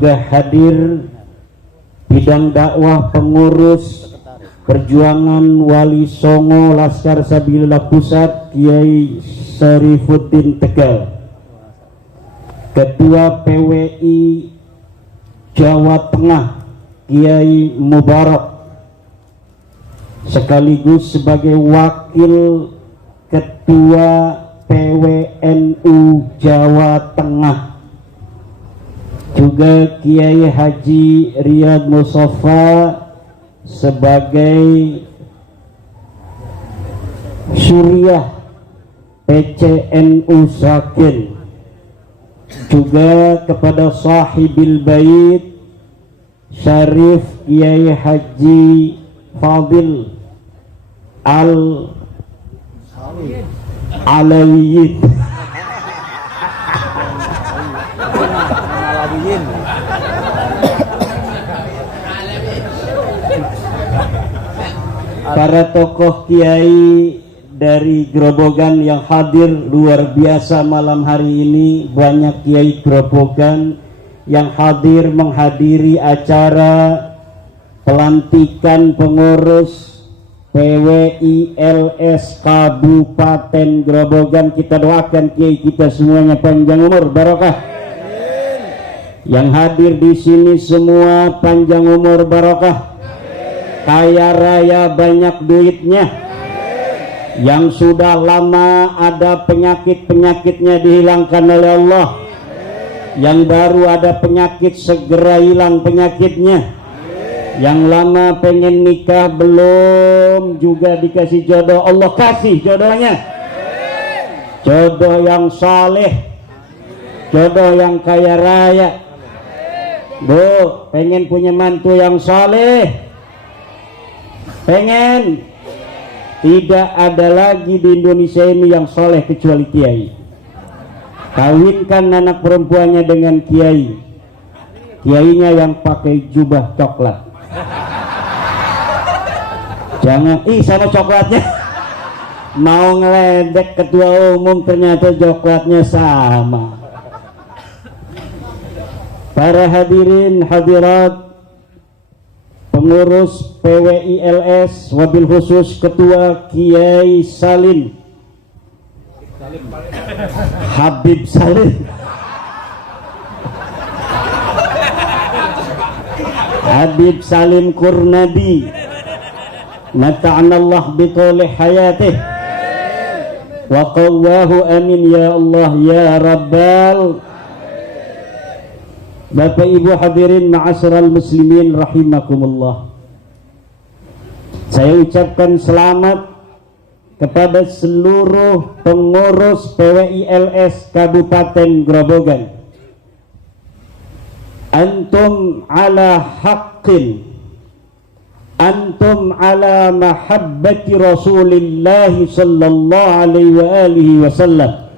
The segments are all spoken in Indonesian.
Juga hadir bidang dakwah pengurus perjuangan Wali Songo Laskar Sabilillah Pusat Kiai Syarifuddin Tegal, Ketua PWI Jawa Tengah Kiai Mubarak, sekaligus sebagai wakil Ketua PWNU Jawa Tengah, juga Kiai Haji Riyad Mustafa sebagai Suriah PCNU Sakin, juga kepada sahibil bait Syarif Kiai Haji Fadil Alawiyin para tokoh kiai dari Grobogan yang hadir luar biasa malam hari ini. Banyak kiai Grobogan yang hadir menghadiri acara pelantikan pengurus PWILS Kabupaten Grobogan. Kita doakan kiai kita semuanya panjang umur barokah. Yang hadir di sini semua panjang umur barokah, kaya raya banyak duitnya. Yang sudah lama ada penyakit-penyakitnya dihilangkan oleh Allah. Yang baru ada penyakit segera hilang penyakitnya. Yang lama pengen nikah belum juga dikasih jodoh, Allah kasih jodohnya. Jodoh yang saleh, jodoh yang kaya raya. Bu, pengen punya mantu yang saleh? Pengen? Tidak ada lagi di Indonesia ini yang soleh kecuali kiai. Kawinkan anak perempuannya dengan kiai, kiainya yang pakai jubah coklat. Jangan, sana coklatnya. Mau ngeledek ketua umum ternyata coklatnya sama. Para hadirin hadirat, pengurus PWILS, wabil khusus Ketua Kiai Salim Habib Salim, Habib Salim Kurnadi, mata'anallah bitoleh hayatih wa qawwahu amin ya Allah ya Rabbal. Bapak Ibu hadirin ma'asyiral muslimin rahimakumullah. Saya ucapkan selamat kepada seluruh pengurus PWILS Kabupaten Grobogan. Antum ala haqqin, antum ala mahabbati Rasulillah sallallahu alaihi wa alihi wasallam.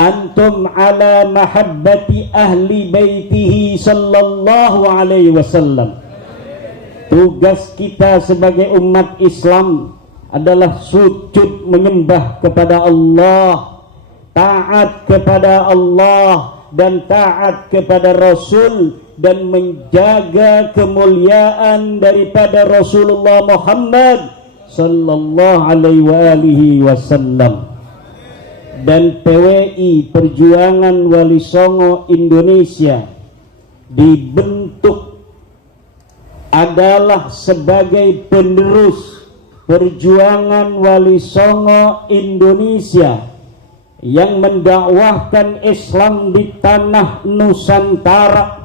Antum ala mahabbati ahli baitihi sallallahu alaihi wasallam. Tugas kita sebagai umat Islam adalah sujud menyembah kepada Allah, taat kepada Allah dan taat kepada Rasul, dan menjaga kemuliaan daripada Rasulullah Muhammad sallallahu alaihi wasallam. Dan PWI Perjuangan Wali Songo Indonesia dibentuk adalah sebagai penerus perjuangan Wali Songo Indonesia yang mendakwahkan Islam di tanah Nusantara,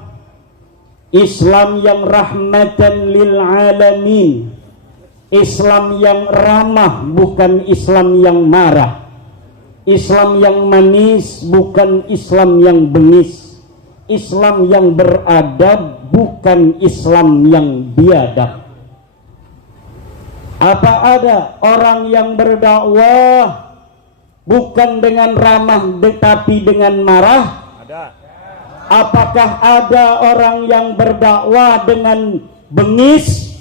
Islam yang rahmatan lil alamin, Islam yang ramah bukan Islam yang marah, Islam yang manis bukan Islam yang bengis, Islam yang beradab bukan Islam yang biadab. Apa ada orang yang berdakwah bukan dengan ramah tetapi dengan marah? Ada. Apakah ada orang yang berdakwah dengan bengis?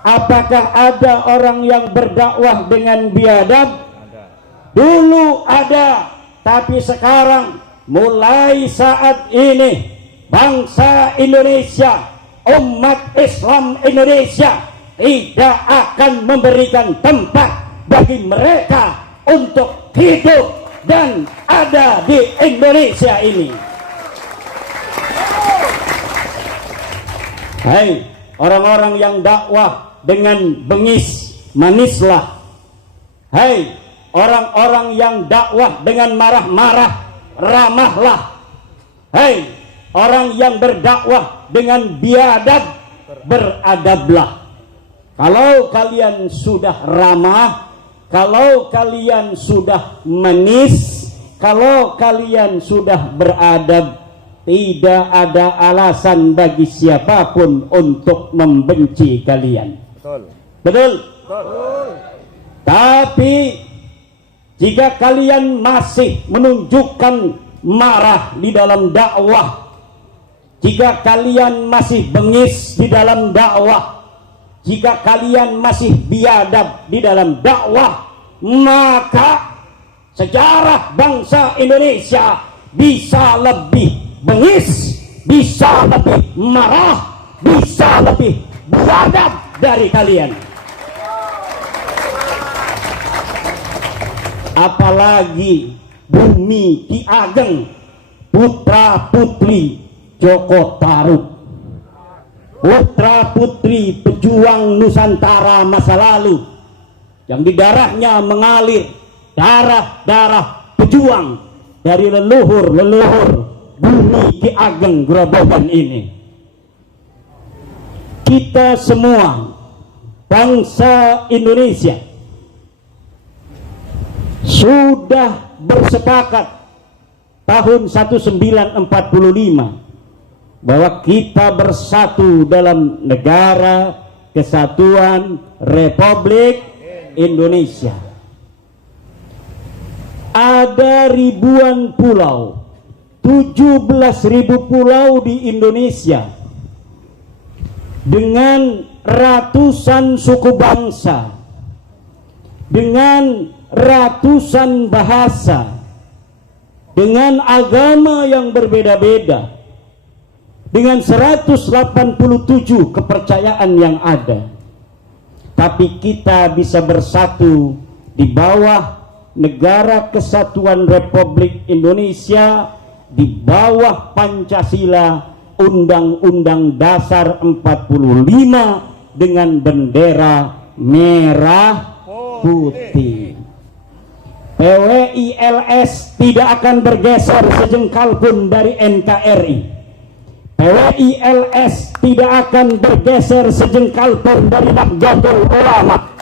Apakah ada orang yang berdakwah dengan biadab? Dulu ada, tapi sekarang mulai saat ini bangsa Indonesia, umat Islam Indonesia tidak akan memberikan tempat bagi mereka untuk hidup dan ada di Indonesia ini. Hai orang-orang yang dakwah dengan bengis, manislah. Hai orang-orang yang dakwah dengan marah-marah, ramahlah. Hai orang yang berdakwah dengan biadab, beradablah. Kalau kalian sudah ramah, kalau kalian sudah manis, kalau kalian sudah beradab, tidak ada alasan bagi siapapun untuk membenci kalian. Betul. Betul? Betul. Tapi jika kalian masih menunjukkan marah di dalam dakwah, jika kalian masih bengis di dalam dakwah, jika kalian masih biadab di dalam dakwah, maka sejarah bangsa Indonesia bisa lebih bengis, bisa lebih marah, bisa lebih biadab dari kalian. Apalagi Bumi Ki Ageng, putra putri Joko Tarub, putra putri pejuang Nusantara masa lalu, yang di darahnya mengalir darah-darah pejuang dari leluhur-leluhur Bumi Ki Ageng Grobogan ini. Kita semua bangsa Indonesia sudah bersepakat tahun 1945 bahwa kita bersatu dalam negara kesatuan Republik Indonesia. Ada ribuan pulau, 17.000 pulau di Indonesia dengan ratusan suku bangsa, dengan ratusan bahasa, dengan agama yang berbeda-beda, dengan 187 kepercayaan yang ada. Tapi kita bisa bersatu di bawah negara kesatuan Republik Indonesia, di bawah Pancasila, Undang-Undang Dasar 45 dengan bendera merah putih. PWILS tidak akan bergeser sejengkal pun dari NKRI. PWILS tidak akan bergeser sejengkal pun dari Nahdlatul Ulama.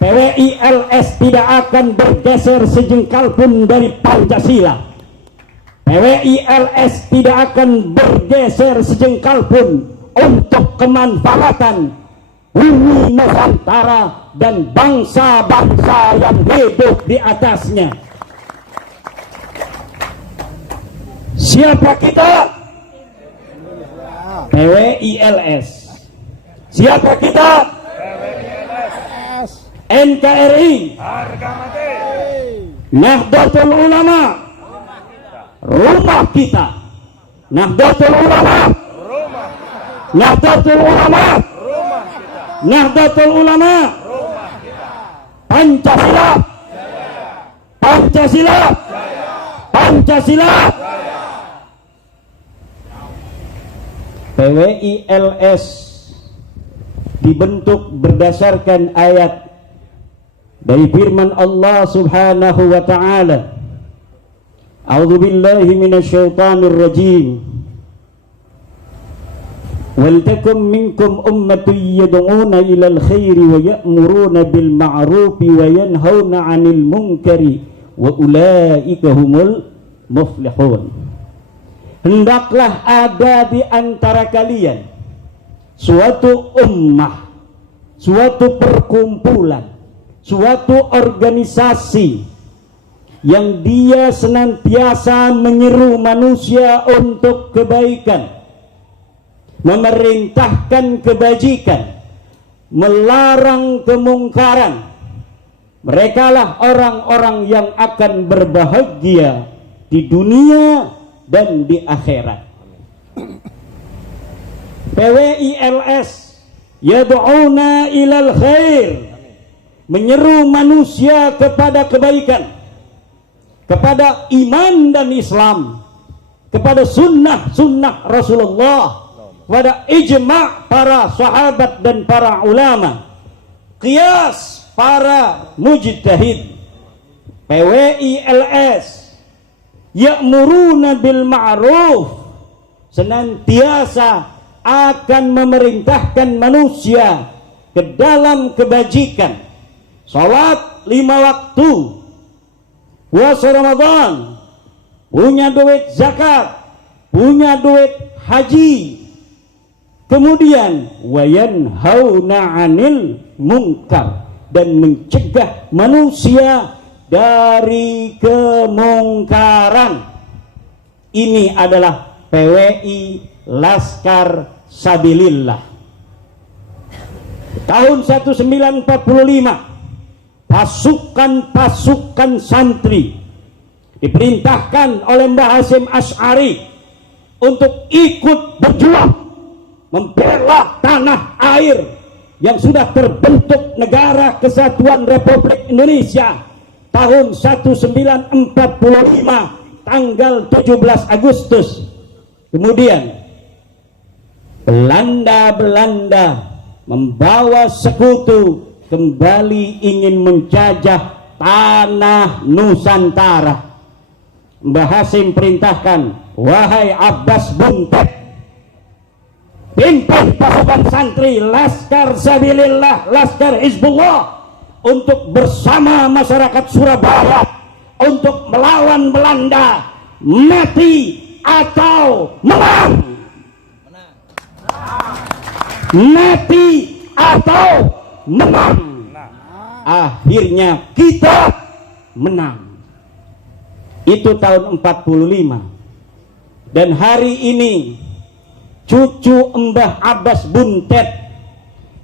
PWILS tidak akan bergeser sejengkal pun dari Pancasila. PWILS tidak akan bergeser sejengkal pun untuk kemanfaatan bumi Nusantara dan bangsa-bangsa yang hidup di atasnya. Siapa kita? PWILS. Siapa kita? PWILS. NKRI. Harga mati. Nahdlatul Ulama. Rumah kita. Nahdlatul Ulama. Nahdlatul Ulama. Nahdlatul Ulama. Pancasila. Pancasila. Pancasila. PWILS dibentuk berdasarkan ayat dari firman Allah Subhanahu wa taala. A'udzubillahi minasyaitonir rajim. Waltakum minkum ummatun yad'una ilal khairi wa ya'muruna bil ma'rufi wa yanhauna 'anil munkari wa ulaika humul muflihun. Hendaklah ada di antara kalian suatu ummah, suatu perkumpulan, suatu organisasi yang dia senantiasa menyeru manusia untuk kebaikan, memerintahkan kebajikan, melarang kemungkaran. Merekalah orang-orang yang akan berbahagia di dunia dan di akhirat. PWILS yad'una ilal khair, menyeru manusia kepada kebaikan, kepada iman dan Islam, kepada sunnah Rasulullah, kepada ijma' para sahabat dan para ulama, qiyas para mujtahid. PWILS ya'muruna bil ma'ruf, senantiasa akan memerintahkan manusia ke dalam kebajikan, salat 5 waktu, puasa Ramadan, punya duit zakat, punya duit haji, kemudian wayanhauna 'anil munkar, dan mencegah manusia dari kemungkaran. Ini adalah PWI Laskar Sabilillah. Tahun 1945 pasukan santri diperintahkan oleh Mbah Hasyim Asy'ari untuk ikut berjuang membela tanah air yang sudah terbentuk Negara Kesatuan Republik Indonesia tahun 1945 tanggal 17 Agustus. Kemudian Belanda membawa sekutu kembali ingin menjajah tanah Nusantara. Mbah Hasyim perintahkan, wahai Abbas Buntet, pimpin pasukan santri Laskar Sabilillah, Laskar Hizbullah, untuk bersama masyarakat Surabaya untuk melawan Belanda, mati atau menang. Mati atau menang. Akhirnya kita menang. Itu tahun 45. Dan hari ini cucu Mbah Abbas Buntet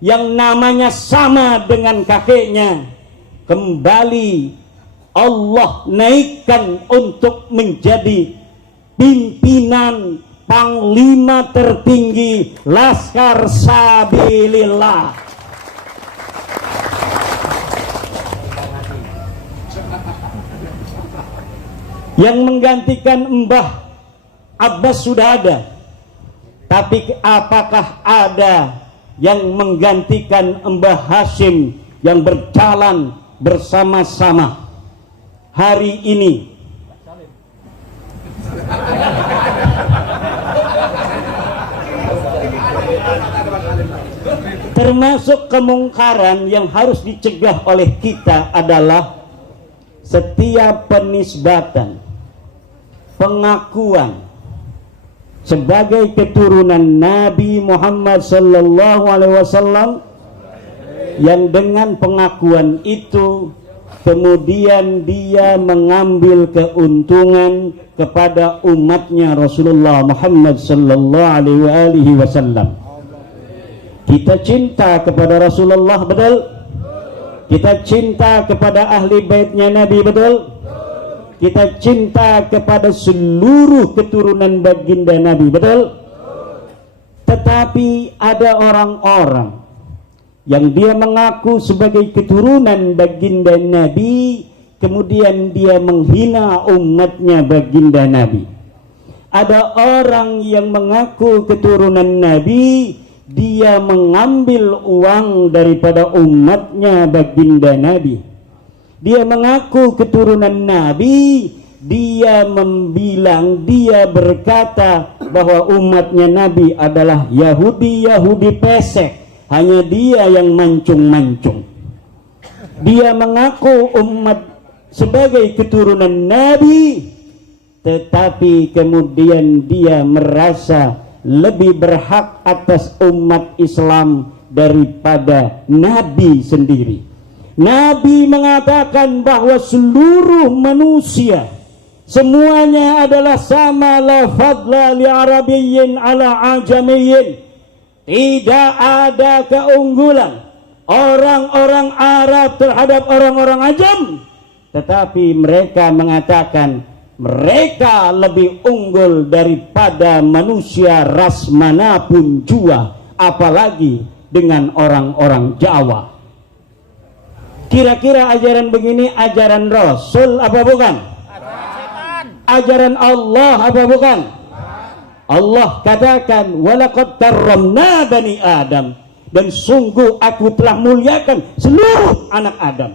yang namanya sama dengan kakeknya kembali Allah naikkan untuk menjadi pimpinan panglima tertinggi Laskar Sabilillah. Yang menggantikan Mbah Abbas sudah ada, tapi apakah ada yang menggantikan Mbah Hasyim yang berjalan bersama-sama hari ini? Termasuk kemungkaran yang harus dicegah oleh kita adalah setiap penisbatan, pengakuan sebagai keturunan Nabi Muhammad sallallahu alaihi wasallam, yang dengan pengakuan itu kemudian dia mengambil keuntungan kepada umatnya Rasulullah Muhammad sallallahu alaihi wasallam. Kita cinta kepada Rasulullah, betul? Kita cinta kepada ahli baitnya Nabi, betul? Kita cinta kepada seluruh keturunan baginda Nabi, betul? Tetapi ada orang-orang yang dia mengaku sebagai keturunan baginda Nabi, kemudian dia menghina umatnya baginda Nabi. Ada orang yang mengaku keturunan Nabi, dia mengambil uang daripada umatnya baginda Nabi. Dia mengaku keturunan Nabi, dia berkata bahwa umatnya Nabi adalah Yahudi pesek, hanya dia yang mancung-mancung. Dia mengaku umat sebagai keturunan Nabi, tetapi kemudian dia merasa lebih berhak atas umat Islam daripada Nabi sendiri. Nabi mengatakan bahwa seluruh manusia semuanya adalah sama, la fadla li arabiyyin ala ajamiyyin. Tidak ada keunggulan orang-orang Arab terhadap orang-orang ajam, tetapi mereka mengatakan mereka lebih unggul daripada manusia ras manapun jua, apalagi dengan orang-orang Jawa. Kira-kira ajaran begini ajaran Rasul apa bukan? Ajaran Allah apa bukan? Allah katakan walaqad karramna bani Adam, dan sungguh aku telah muliakan seluruh anak Adam.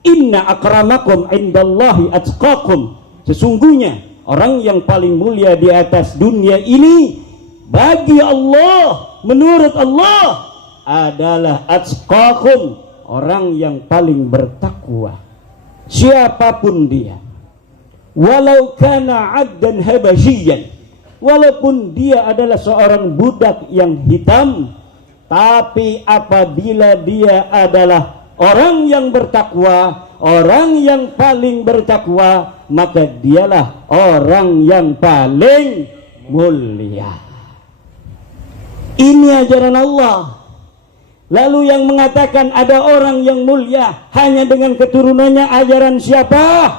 Inna akramakum indallahi atqakum, sesungguhnya orang yang paling mulia di atas dunia ini bagi Allah, menurut Allah, adalah atqakum, orang yang paling bertakwa. Siapapun dia, walau kana addan habasyian, walaupun dia adalah seorang budak yang hitam, tapi apabila dia adalah orang yang bertakwa, orang yang paling bertakwa, maka dialah orang yang paling mulia. Ini ajaran Allah. Lalu yang mengatakan ada orang yang mulia hanya dengan keturunannya, ajaran siapa?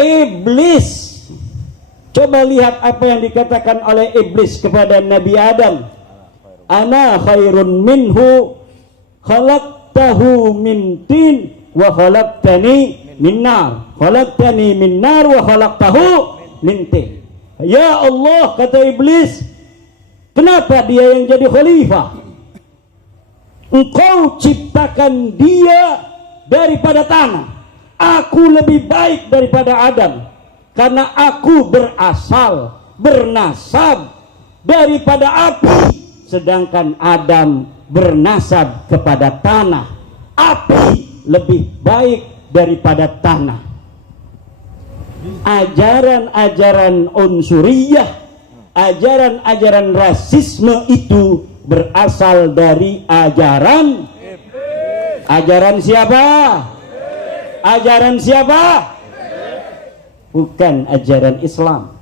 Iblis. Coba lihat apa yang dikatakan oleh iblis kepada Nabi Adam. Ana khairun minhu, khalaqtahu min tin wa khalaqtani min nar. Khalaqtani min nar wa khalaqtahu min tin. Ya Allah, kata iblis, kenapa dia yang jadi khalifah? Engkau ciptakan dia daripada tanah. Aku lebih baik daripada Adam, karena aku berasal, bernasab daripada api, sedangkan Adam bernasab kepada tanah. Api lebih baik daripada tanah. Ajaran-ajaran unsuriyah, ajaran-ajaran rasisme itu berasal dari ajaran siapa? Ajaran siapa? Bukan ajaran Islam,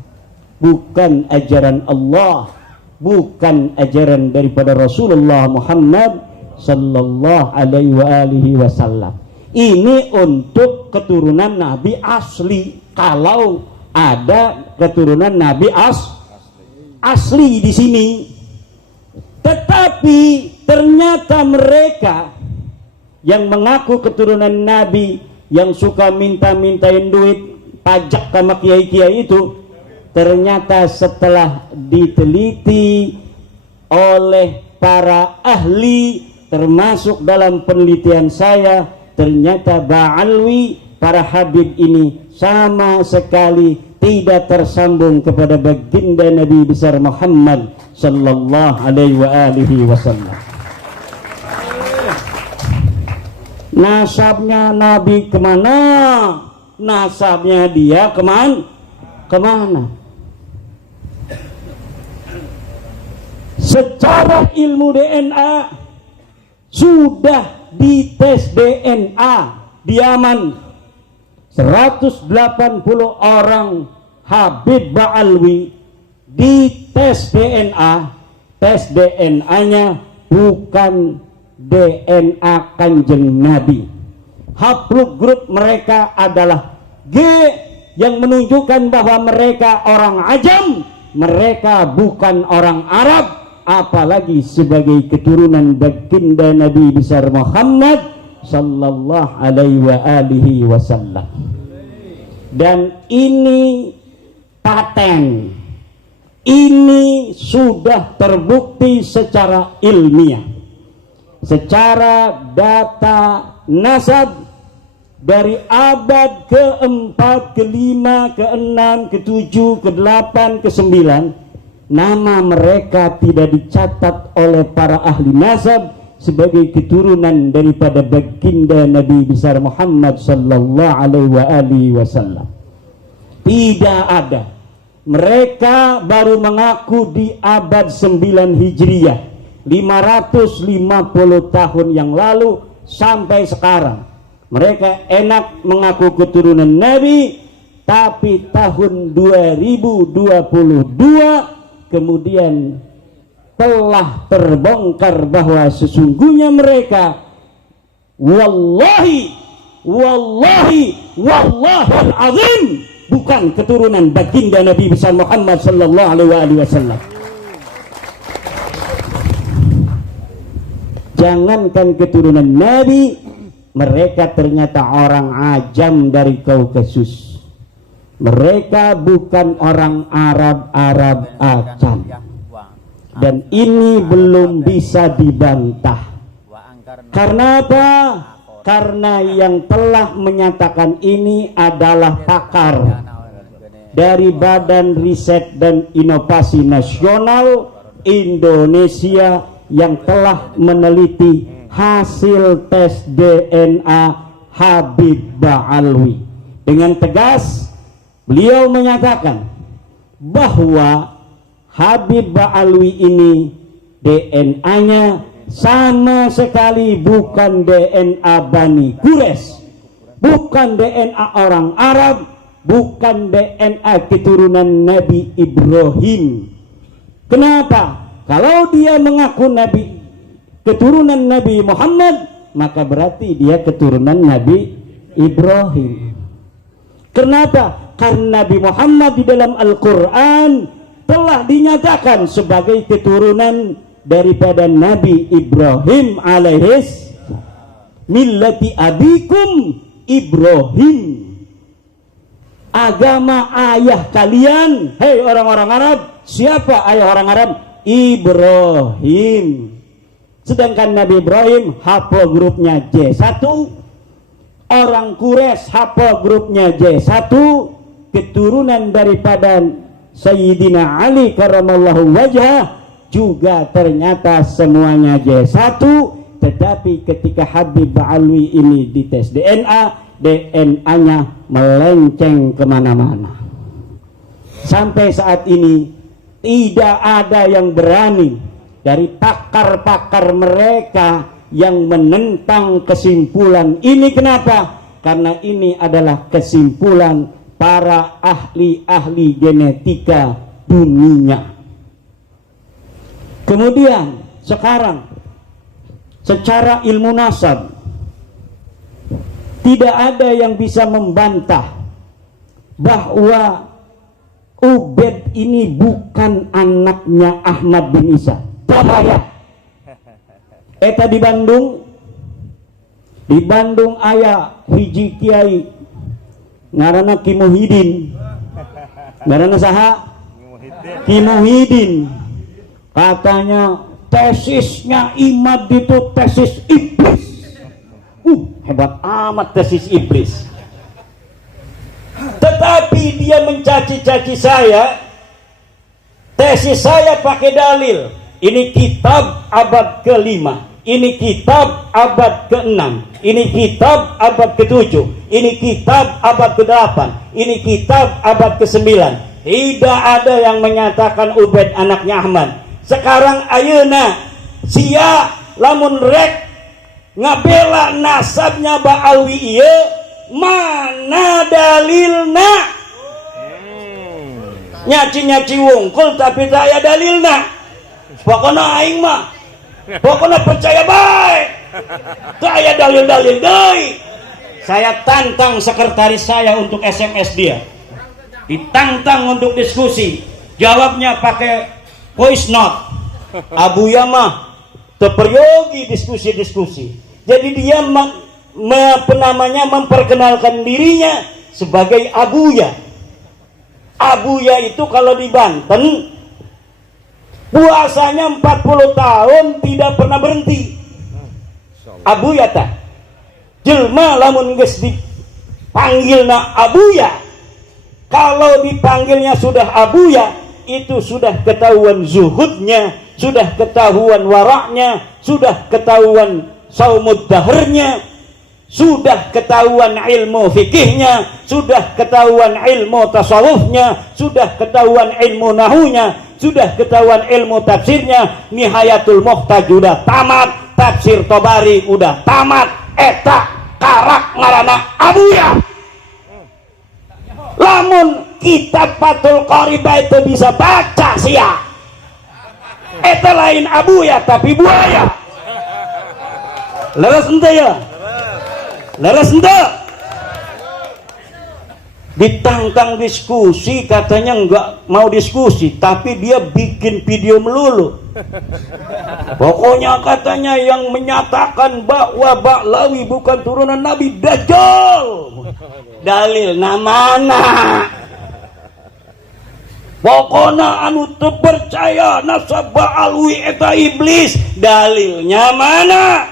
bukan ajaran Allah, bukan ajaran daripada Rasulullah Muhammad sallallahu alaihi wasallam. Ini untuk keturunan Nabi asli, kalau ada keturunan Nabi asli di sini. Tetapi ternyata mereka yang mengaku keturunan Nabi, yang suka minta-mintain duit pajak sama kiai-kiai itu, ternyata setelah diteliti oleh para ahli, termasuk dalam penelitian saya, ternyata Ba'alwi, para habib ini sama sekali tidak tersambung kepada baginda Nabi besar Muhammad sallallahu alaihi wasallam. Nasabnya Nabi kemana? Nasabnya dia kemana? Secara ilmu DNA sudah dites DNA di Yaman, 180 orang Habib Ba'alwi dites DNA. Tes DNA-nya bukan DNA Kanjeng Nabi. Haplogrup mereka adalah G, yang menunjukkan bahwa mereka orang ajam, mereka bukan orang Arab, apalagi sebagai keturunan baginda Nabi besar Muhammad sallallahu alaihi wasallam. Dan ini paten, ini sudah terbukti secara ilmiah, secara data nasab dari abad ke-4, ke-5, ke-6, ke-7, ke-8, ke-9, nama mereka tidak dicatat oleh para ahli nasab sebagai keturunan daripada baginda Nabi besar Muhammad sallallahu alaihi wasallam. Tidak ada. Mereka baru mengaku di abad 9 Hijriah, 550 tahun yang lalu sampai sekarang. Mereka enak mengaku keturunan Nabi, tapi tahun 2022 kemudian telah terbongkar bahwa sesungguhnya mereka wallahi wallahi wallahul azim bukan keturunan baginda Nabi besar Muhammad sallallahu alaihi wasallam. Jangankan keturunan Nabi, mereka ternyata orang ajam dari Kaukasus. Mereka bukan orang Arab ajam. Dan ini belum bisa dibantah. Karena apa? Karena yang telah menyatakan ini adalah pakar dari Badan Riset dan Inovasi Nasional Indonesia yang telah meneliti hasil tes DNA Habib Ba'alwi. Dengan tegas beliau menyatakan bahwa Habib Ba'alwi ini DNA-nya sama sekali bukan DNA Bani Quraisy, bukan DNA orang Arab, bukan DNA keturunan Nabi Ibrahim. Kenapa? Kalau dia mengaku Nabi, keturunan Nabi Muhammad, maka berarti dia keturunan Nabi Ibrahim. Kenapa? Karena Nabi Muhammad di dalam Al-Quran telah dinyatakan sebagai keturunan daripada Nabi Ibrahim alaihis millati abikum Ibrahim, agama ayah kalian. Hei orang-orang Arab, siapa ayah orang Arab? Ibrahim. Sedangkan Nabi Ibrahim haplogrupnya J1, orang Quraisy haplogrupnya J1, keturunan daripada Sayyidina Ali karramallahu wajhah juga ternyata semuanya J1. Tetapi ketika Habib Ba'alwi ini dites DNA, DNA-nya melenceng kemana-mana. Sampai saat ini tidak ada yang berani dari pakar-pakar mereka yang menentang kesimpulan ini. Kenapa? Karena ini adalah kesimpulan para ahli-ahli genetika dunia. Kemudian sekarang secara ilmu nasab tidak ada yang bisa membantah bahwa Ubed ini bukan anaknya Ahmad bin Isa. Bahaya. Eta di Bandung aya hiji kiai ngaranna Ki Muhyiddin. Ngaranna saha? Ki Muhyiddin. Katanya tesisnya Imad itu tesis iblis. Hebat amat tesis iblis. Tetapi dia mencaci-caci saya. Tesis saya pakai dalil. Ini kitab abad ke-5, ini kitab abad ke-6, ini kitab abad ke-7, ini kitab abad ke-8, ini kitab abad ke-9. Tidak ada yang menyatakan Ubed anaknya Ahmad. Sekarang ayeuna sia lamun rek ngabela nasabnya Ba'alwi ieu, mana dalilna? Nyaci-nyaci wungkul tapi tak aya dalilna. Pokoknya aing mah pokoknya percaya baik, tak aya dalil-dalil deui. Saya tantang sekretaris saya untuk SMS dia, ditantang untuk diskusi, jawabnya pakai voice note. Abuya mah terperyogi diskusi-diskusi. Jadi dia memperkenalkan dirinya sebagai Abuya. Abuya itu kalau di Banten puasanya 40 tahun tidak pernah berhenti. Abuya tah jelma lamun geus dipanggilna Abuya, kalau dipanggilnya sudah Abuya, itu sudah ketahuan zuhudnya, sudah ketahuan waraknya, sudah ketahuan saumud dahrnya, sudah ketahuan ilmu fikihnya, sudah ketahuan ilmu tasawufnya, sudah ketahuan ilmu nahunya, sudah ketahuan ilmu tafsirnya. Nihayatul Muhtaj udah tamat, tafsir Tobari udah tamat, eta karak ngarana Abuya. Lamun kitab Fathul Qoribah itu bisa baca sia, eta lain Abuya tapi buaya. Leres ente ya? Leres enggak? Ditantang diskusi, katanya nggak mau diskusi, tapi dia bikin video melulu. Pokoknya katanya yang menyatakan bahwa Ba'lawi bukan turunan Nabi Dajjal. Dalil namana. Pokoknya anu terpercaya nasab Ba'lawi eta iblis. Dalilnya mana?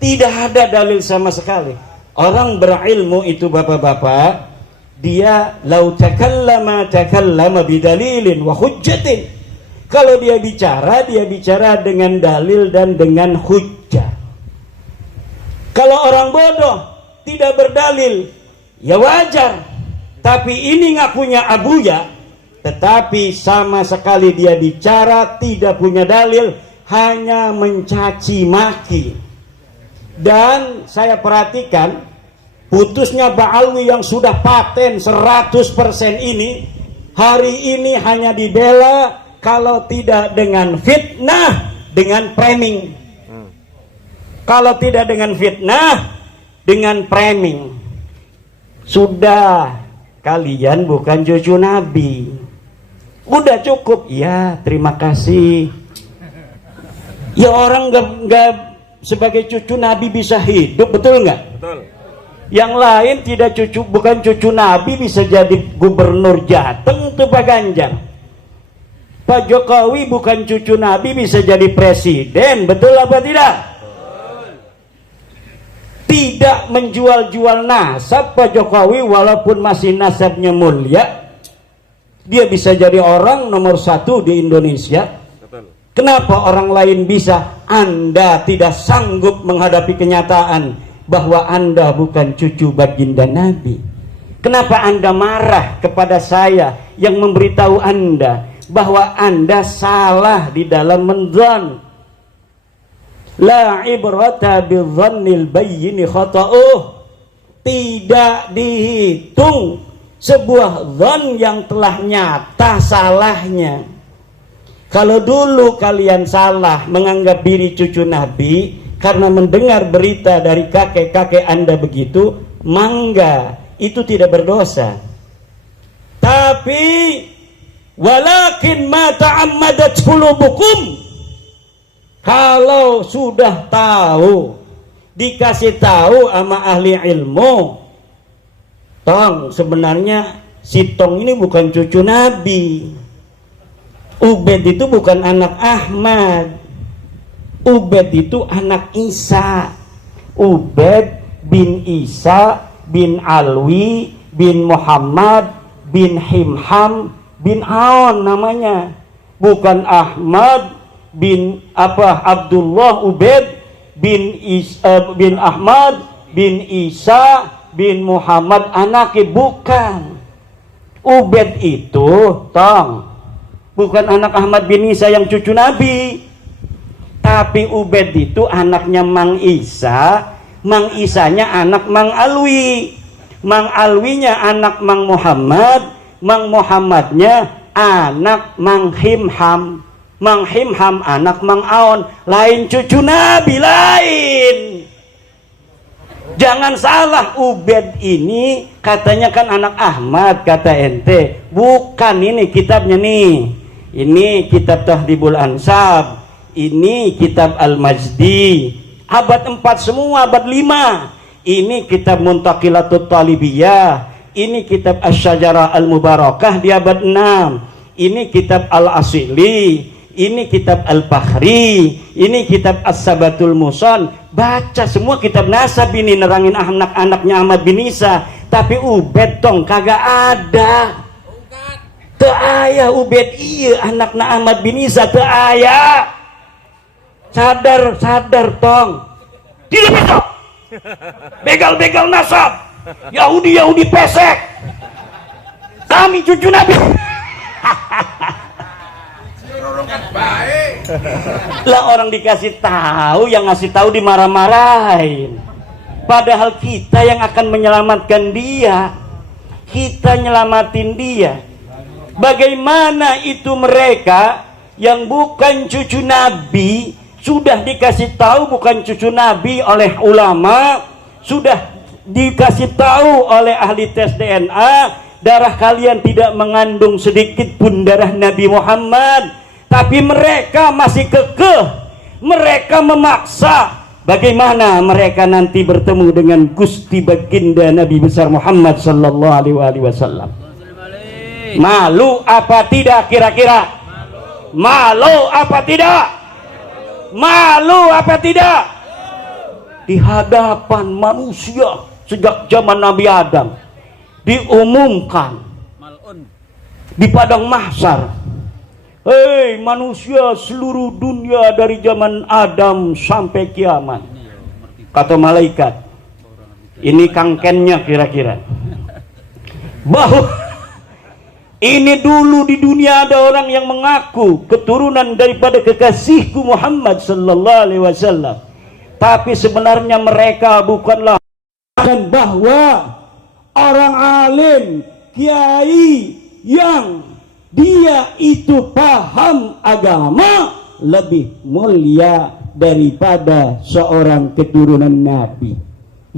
Tidak ada dalil sama sekali. Orang berilmu itu bapak-bapak, dia lau takallama bidalilin wa hujjatin. Kalau dia bicara dengan dalil dan dengan hujjah. Kalau orang bodoh tidak berdalil, ya wajar. Tapi ini ngakunya abuya, tetapi sama sekali dia bicara tidak punya dalil, hanya mencaci maki. Dan saya perhatikan putusnya Ba'lawi yang sudah paten 100% ini, hari ini hanya dibela kalau tidak dengan fitnah, dengan framing. Kalau tidak dengan fitnah, dengan framing. Sudah, kalian bukan cucu Nabi. Udah cukup. Ya, terima kasih. Ya orang nggak sebagai cucu Nabi bisa hidup, betul nggak? Betul. Yang lain tidak bukan cucu Nabi bisa jadi gubernur Jateng tuh Pak Ganjar. Pak Jokowi bukan cucu Nabi bisa jadi presiden, betul apa tidak? Betul. Tidak menjual-jual nasab Pak Jokowi walaupun masih nasabnya mulia, dia bisa jadi orang nomor 1 di Indonesia. Kenapa orang lain bisa? Anda tidak sanggup menghadapi kenyataan bahwa Anda bukan cucu baginda Nabi. Kenapa Anda marah kepada saya yang memberitahu Anda bahwa Anda salah di dalam menzon? La ibrata bidzannil bayyini khata'uh. Tidak dihitung sebuah zon yang telah nyata salahnya. Kalau dulu kalian salah menganggap diri cucu Nabi karena mendengar berita dari kakek-kakek Anda begitu, mangga, itu tidak berdosa. Tapi walakin ma ta'ammadat qulubukum, kalau sudah tahu, dikasih tahu sama ahli ilmu, tong sebenarnya si Tong ini bukan cucu Nabi. Ubed itu bukan anak Ahmad. Ubed itu anak Isa. Ubed bin Isa bin Alwi bin Muhammad bin Himham bin Aon namanya. Bukan Ahmad bin Abdullah Ubed bin Ahmad bin Isa bin Muhammad anaknya, bukan. Ubed itu bukan anak Ahmad bin Isa yang cucu Nabi, tapi Ubed itu anaknya Mang Isa. Mang Isanya anak Mang Alwi, Mang Alwinya anak Mang Muhammad, Mang Muhammadnya anak Mang Himham, Mang Himham anak Mang Aon. Lain cucu Nabi, lain. Jangan salah, Ubed ini katanya kan anak Ahmad, kata ente. Bukan, ini kitabnya nih. Ini kitab Tahdhibul Ansab, ini kitab Al-Majdi, abad 4 semua, abad 5. Ini kitab Muntaqilatut Talibiyah, ini kitab Asy-Syajarah Al-Mubarakah di abad 6. Ini kitab Al-Asili, ini kitab Al-Fakhri, ini kitab As-Sabatul Muson. Baca semua kitab nasab ini, nerangin anak-anaknya Ahmad bin Isa. Tapi Ubed tong kagak ada. Teu aya Ubed ieu anakna Ahmad bin Isa, teu aya. Sadar tong. Tidak bisa. Begal-begal nasab. Yahudi pesek. Kami cucu Nabi. Lah orang dikasih tahu, yang ngasih tahu dimarah-marahin. Padahal kita yang akan menyelamatkan dia. Kita nyelamatin dia. Bagaimana itu mereka yang bukan cucu Nabi sudah dikasih tahu bukan cucu Nabi oleh ulama, sudah dikasih tahu oleh ahli tes DNA, darah kalian tidak mengandung sedikit pun darah Nabi Muhammad, tapi mereka masih kekeh, mereka memaksa. Bagaimana mereka nanti bertemu dengan Gusti Baginda Nabi besar Muhammad sallallahu alaihi wasallam? Malu apa tidak kira-kira? Malu apa tidak? Malu apa tidak? Di hadapan manusia sejak zaman Nabi Adam diumumkan di padang mahsyar, hei manusia seluruh dunia dari zaman Adam sampai kiamat, kata malaikat, ini kangkennya kira-kira, bahwa ini dulu di dunia ada orang yang mengaku keturunan daripada kekasihku Muhammad sallallahu alaihi wasallam, tapi sebenarnya mereka bukanlah, dan bahwa orang alim, kiai yang dia itu paham agama lebih mulia daripada seorang keturunan Nabi.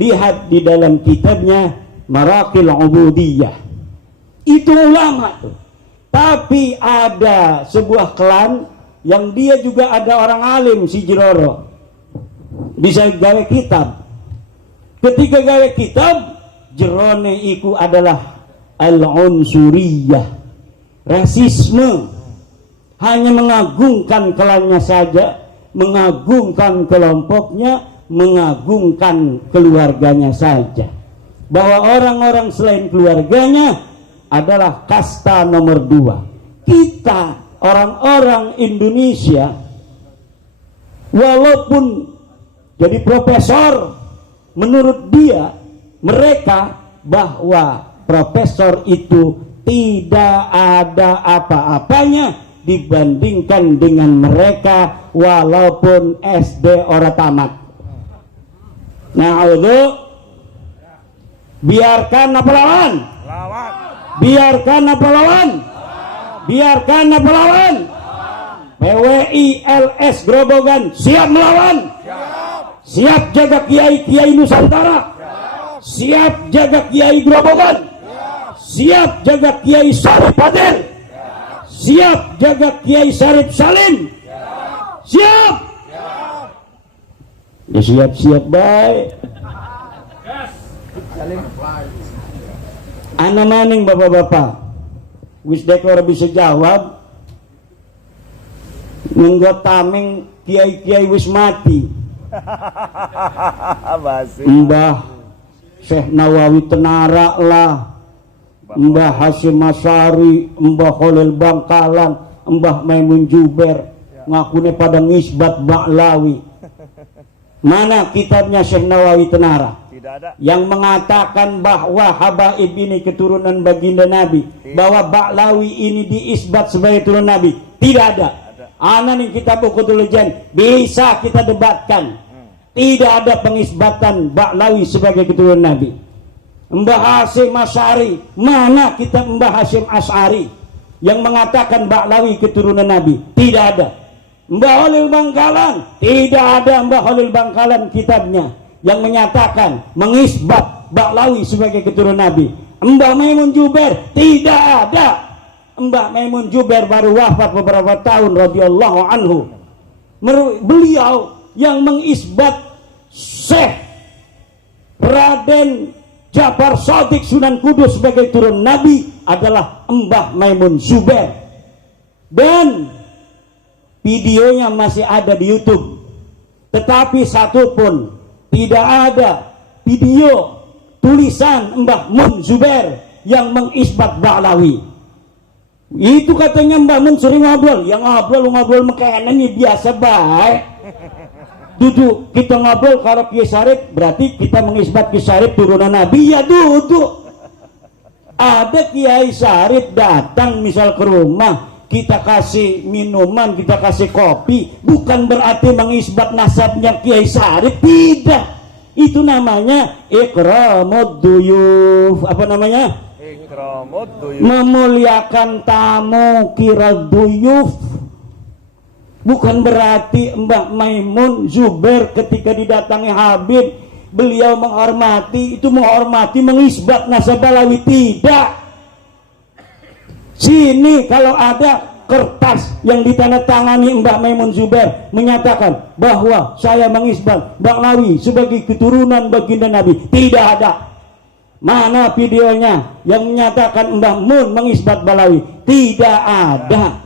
Lihat di dalam kitabnya Maraqil Ubudiyah, itu ulama tuh. Tapi ada sebuah klan yang dia juga ada orang alim, si Jiroro, bisa gawe kitab. Ketika gawe kitab, jerone iku adalah al-unsuriyah, rasisme, hanya mengagungkan klannya saja, mengagungkan kelompoknya, mengagungkan keluarganya saja, bahwa orang-orang selain keluarganya adalah kasta nomor 2. Kita orang-orang Indonesia walaupun jadi profesor, menurut dia, mereka, bahwa profesor itu tidak ada apa-apanya dibandingkan dengan mereka walaupun SD ora tamat. Nah, biarkan apa lawan? Biarkan apa lawan? Biarkan apa lawan? PWI LS Grobogan siap melawan. Siap jaga kiai-kiai Nusantara. Siap jaga kiai Grobogan. Siap jaga kiai Sarip Paden. Siap jaga kiai Sarip Salim. Siap. Ya, siap-siap baik. Ana maning bapak-bapak, wis dekor bisa jawab, nunggu tameng kiai-kiai wis mati. Mbah Syekh Nawawi Tenara lah, Mbah Hasyim Asy'ari, Mbah Khalil Bangkalan, Mbah Maimun Juber, ngakune pada nisbat Ba'lawi. Mana kitabnya Syekh Nawawi Tenara? Tidak ada. Yang mengatakan bahwa Habaib ini keturunan baginda Nabi, bahwa Ba'lawi ini diisbat sebagai keturunan Nabi. Tidak ada. Ana nih kitab Uqudul Jan bisa kita debatkan. Tidak ada pengisbatan Ba'lawi sebagai keturunan Nabi. Mbah Hasyim Asy'ari, mana kitab Mbah Hasyim Asy'ari yang mengatakan Ba'lawi keturunan Nabi? Tidak ada. Mbah Khalil Bangkalan, tidak ada Mbah Khalil Bangkalan kitabnya yang menyatakan mengisbat Ba'lawi sebagai keturunan Nabi. Mbah Maimun Juber, tidak ada. Mbah Maimun Juber baru wafat beberapa tahun radhiyallahu anhu. Beliau yang mengisbat Syekh Raden Ja'far Shadiq Sunan Kudus sebagai turun Nabi adalah Mbah Maimun Juber, dan videonya masih ada di YouTube. Tetapi satu pun tidak ada video tulisan Mbah Mun Zubair yang mengisbat Ba'lawi. Itu katanya Mbah Mun sering ngobrol, yang ngobrol mekenanya biasa baik. Duduk kita ngobrol kalau Kiai Sarip, berarti kita mengisbat Kiai Sarip turunan Nabi, ya duduk. Ada Kiai Sarip datang misal ke rumah, kita kasih minuman, kita kasih kopi, bukan berarti mengisbat nasabnya Kiai Sarip, tidak. Itu namanya ikramud duyuf. Apa namanya? Ikramud duyuf. Memuliakan tamu, kira duyuf. Bukan berarti Mbah Maimun Zubair ketika didatangi Habib beliau menghormati, itu menghormati mengisbat nasab Balawi, tidak. Sini kalau ada kertas yang ditandatangani Mbak Maimun Zubair menyatakan bahwa saya mengisbat Balawi sebagai keturunan baginda Nabi, tidak ada. Mana videonya yang menyatakan Mbah Mun mengisbat Balawi? Tidak ada.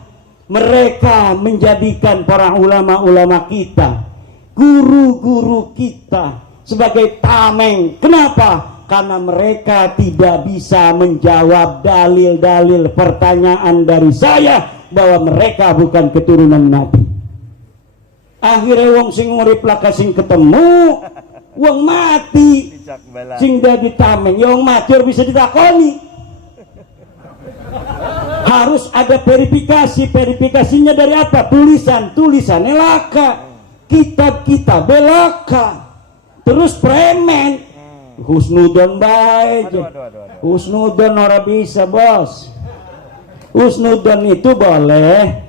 Mereka menjadikan para ulama-ulama kita, guru-guru kita sebagai tameng. Kenapa? Karena mereka tidak bisa menjawab dalil-dalil pertanyaan dari saya bahwa mereka bukan keturunan Nabi. Akhirnya wong sing urip laka sing ketemu, wong mati sing dadi tameng, ya wong mati bisa ditakoni. Harus ada verifikasi. Verifikasinya dari apa? Tulisannya laka, kitab belaka, terus premen. Husnudon baik, husnudon ora bisa bos. Husnudon itu boleh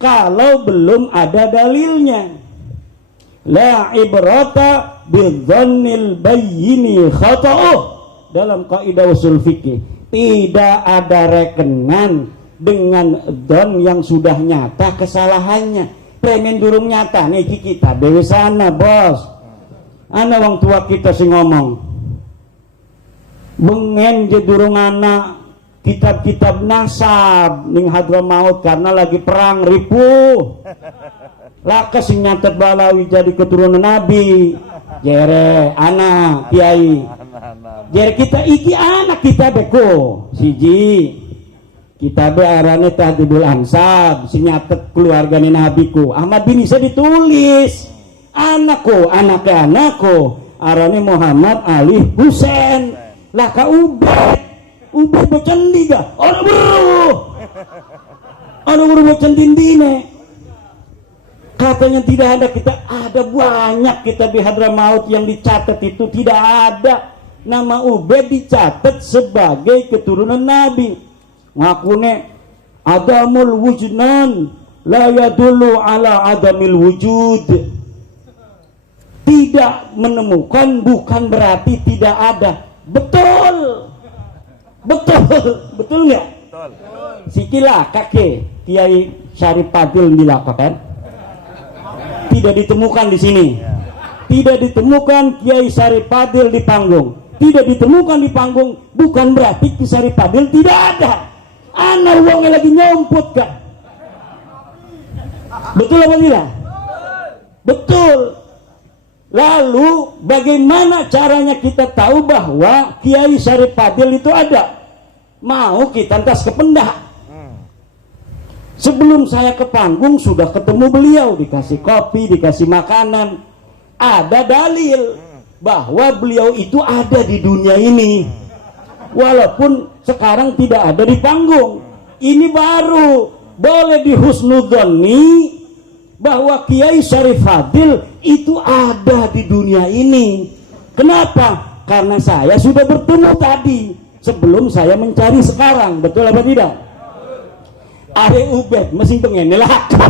kalau belum ada dalilnya. La ibrata bidzannil bayyini khata'uh. Dalam kaidah usul fikih tidak ada rekenan dengan don yang sudah nyata kesalahannya. Premen durung nyata nih kita dewe sana bos. Ana wong tua kita sing ngomong bengen je durung ana kitab-kitab nasab ning Hadramaut karena lagi perang ripuh. Laka sing nyatet Balawi jadi keturunan Nabi. Jere anak kiai. Jere kita iki anak kita beko. Siji kita be arane Tahdibul Ansab sing nyatet keluargane nabiku. Ahmad bin Isa ditulis. Anakku arane Muhammad Ali Husain. Lah ka Ubed bercendi ga? Orang buru bercendindine. Katanya tidak ada, kita ada banyak kitab di Hadramaut yang dicatat itu tidak ada nama Ubed dicatat sebagai keturunan Nabi. Ngakune adamul wujudnan la yadullu ala adamil wujud. Tidak menemukan bukan berarti tidak ada. Betul nggak? Betul. Sikilah kakek Kiai Syarif Fadil dilakukan. Tidak ditemukan di sini. Tidak ditemukan Kiai Syarif Fadil di panggung. Tidak ditemukan di panggung bukan berarti Kiai Syarif Fadil tidak ada. Ana uangnya lagi nyomput kak. Betul apa tidak? Betul. Lalu bagaimana caranya kita tahu bahwa Kiai Syarif Fadil itu ada? Mau kita tas ke pendak. Sebelum saya ke panggung sudah ketemu beliau, dikasih kopi, dikasih makanan. Ada dalil bahwa beliau itu ada di dunia ini. Walaupun sekarang tidak ada di panggung. Ini baru boleh dihusnudzoni bahwa Kiai Syarif Fadil itu ada di dunia ini. Kenapa? Karena saya sudah bertemu tadi sebelum saya mencari sekarang. Betul apa tidak? Are Ubed mesti pengenelaka.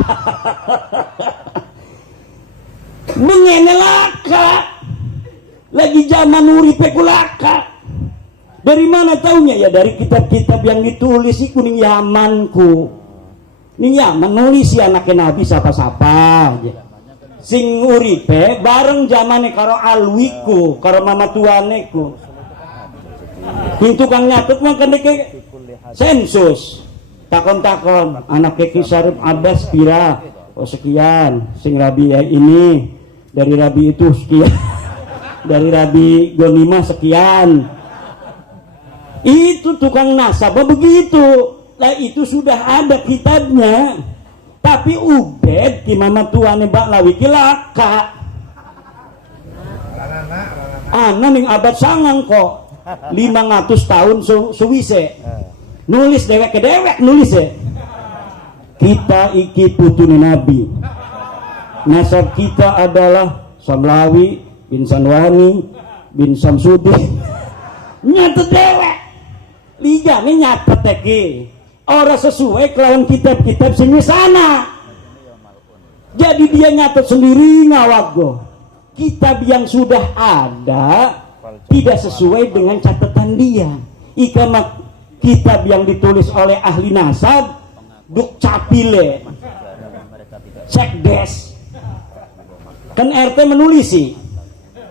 Mengenelaka. Lagi zaman uripe kulaka. Dari mana taunya? Ya dari kitab-kitab yang ditulis si kuning Yamanku. Ning Yaman nulis si anaknya Nabi siapa-siapa aja. Sing uripe bareng zamane karo alwiku, karo mama tuaneku. Pintu kang nyatet mah kendeke sensus. Takon-takon anak Ki Syarif Abbas pira? Oh sekian. Sing Rabi ini dari Rabi itu sekian. Dari Rabi Gonima sekian. Itu tukang nasabah begitu. Lah itu sudah ada kitabnya. Tapi Ubed ki mama tuane Balawi ki laka. Ana ning abad sangang kok. 500 tahun suwise. Nulis dewek ke dewek nulis ya. Kita iki putune Nabi. Nasab kita adalah Samlawi bin Sanwani bin Samsudin. Nyatet dewek. Liga ini nyatet iki. Orang sesuai kelawan kitab-kitab sing sana. Jadi dia nyatet sendiri ngawak go. kitab yang sudah ada tidak sesuai dengan catatan dia. Ikamak kitab yang ditulis oleh ahli nasab, duk capile, sekdes, kan RT menulis sih.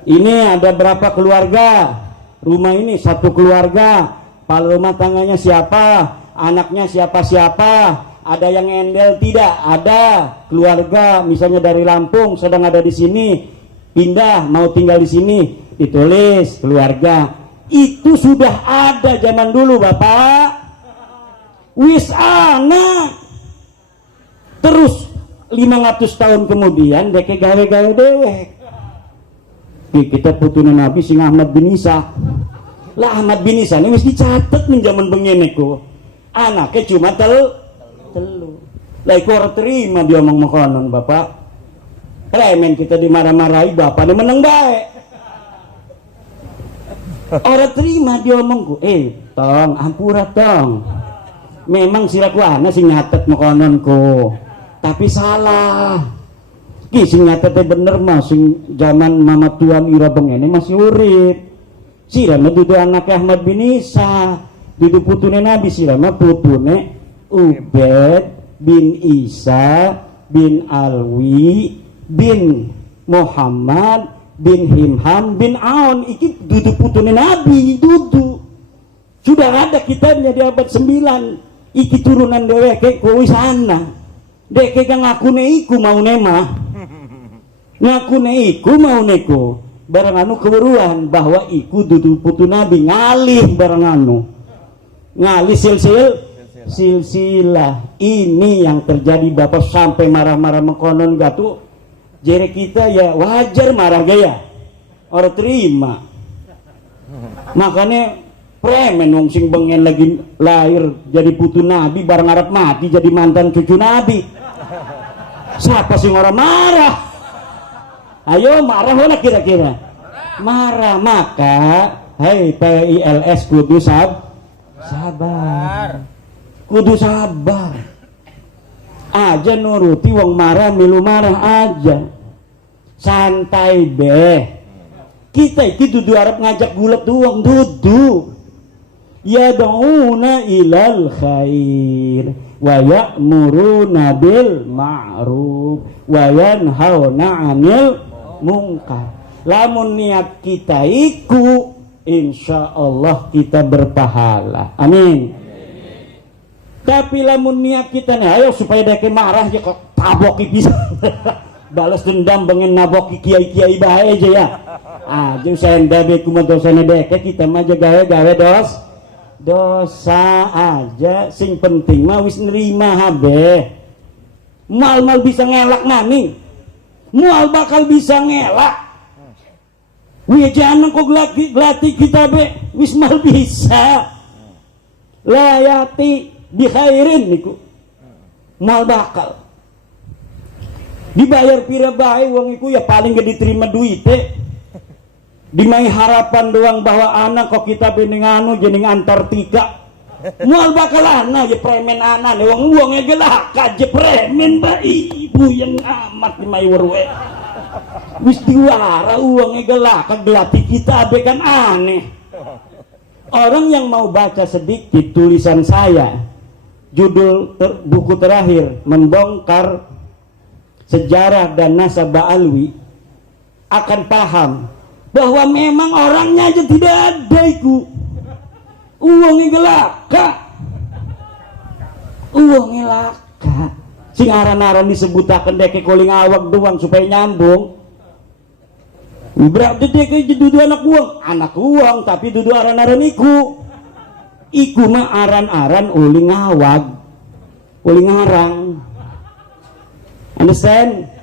Ini ada berapa keluarga, rumah ini satu keluarga, kepala rumah tangganya siapa, anaknya siapa-siapa, ada yang endel tidak, ada keluarga misalnya dari Lampung sedang ada di sini, pindah mau tinggal di sini, ditulis keluarga. Itu sudah ada zaman dulu Bapak. Wis anak. Terus 500 tahun kemudian deke gawe-gawe dewek. Kita putunan Nabi sing Ahmad bin Isa. Lah Ahmad bin Isa ini wis dicatat nih zaman begini ku. Anaknya cuma telu. Lah iku ora terima dia omong makanan Bapak. Remen kita dimarah-marahi Bapak ini meneng baik. Orang terima dia omongku, tong, ampura tong. Memang siraku ana sing nyatet makananku, tapi salah. Ki sing nyatetnya bener mah sing zaman mama tuan ira bengene masih urip. Sirama dudu anak Ahmad bin Isa, dudu putune Nabi, sirama putune Ubaid bin Isa bin Alwi bin Muhammad bin Himham bin Aun. Iki dudu putune Nabi, dudu sudah ada kitabnya di abad 9. Iki turunan dheweke kuwi sana deke kang ngakune iku mau nema ngakune iku mau neko barang anu keweruhan bahwa iku dudu putu Nabi, ngalih barang anu ngalih silsilah. Ini yang terjadi Bapak, sampai marah-marah mengkonon gatu jere kita ya wajar marah gaya orang terima. Makanya premen wong sing bengen lagi lahir jadi putu Nabi bareng arep mati jadi mantan cucu Nabi. Siapa sing orang marah? Ayo marah mana kira-kira? Marah. Maka hei PILS kudu sabar. Kudu sabar. Aja nuruti wong marah milu marah aja. Santai beh. Kita iki dudu arep ngajak gulat doang, dudu. Yad'una ilal khair wa ya'muruna bil ma'ruf wa yanhauna 'anil munkar. Lamun niat kita iku insyaallah kita berpahala. Amin. Tapi lamun niat kita nih ayo supaya deke marah ya kok taboki bisa. Balas dendam pengen naboki kiai-kiai bae aja ya. Jeung senda be kumaha dosane deke kita mah gawe dosa aja, sing penting mah wis nerima habe. Mal bisa ngelak nani, mal bakal bisa ngelak. Wih jangan kok glati kita be, wis mal bisa. Layati bi khairin niku, mal bakal dibayar pira bae wong iku ya paling gak diterima duit dimai harapan doang bahwa anak kok kita bening anu jening Antartika mual bakal anak ya premen anak nih wong gelak aja premen bayi ibu yang amat dimai warwe wis diwara uangnya gelak gelati kita kan aneh. Orang yang mau baca sedikit tulisan saya judul buku terakhir membongkar sejarah dan nasab Alwi akan paham bahwa memang orangnya aja tidak ada iku uangnya gelaka sing aran-aran disebutakan deke koling awak doang supaya nyambung berarti deke dudu anak uang tapi dudu aran-aran iku mah aran-aran uling awak uling arang understand?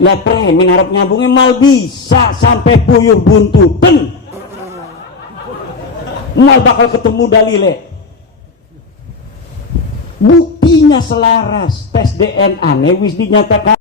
Lah premen harap nyambungnya mal bisa sampai puyuh buntutan mal bakal ketemu dalile buktinya selaras tes DNA wis dinyatakan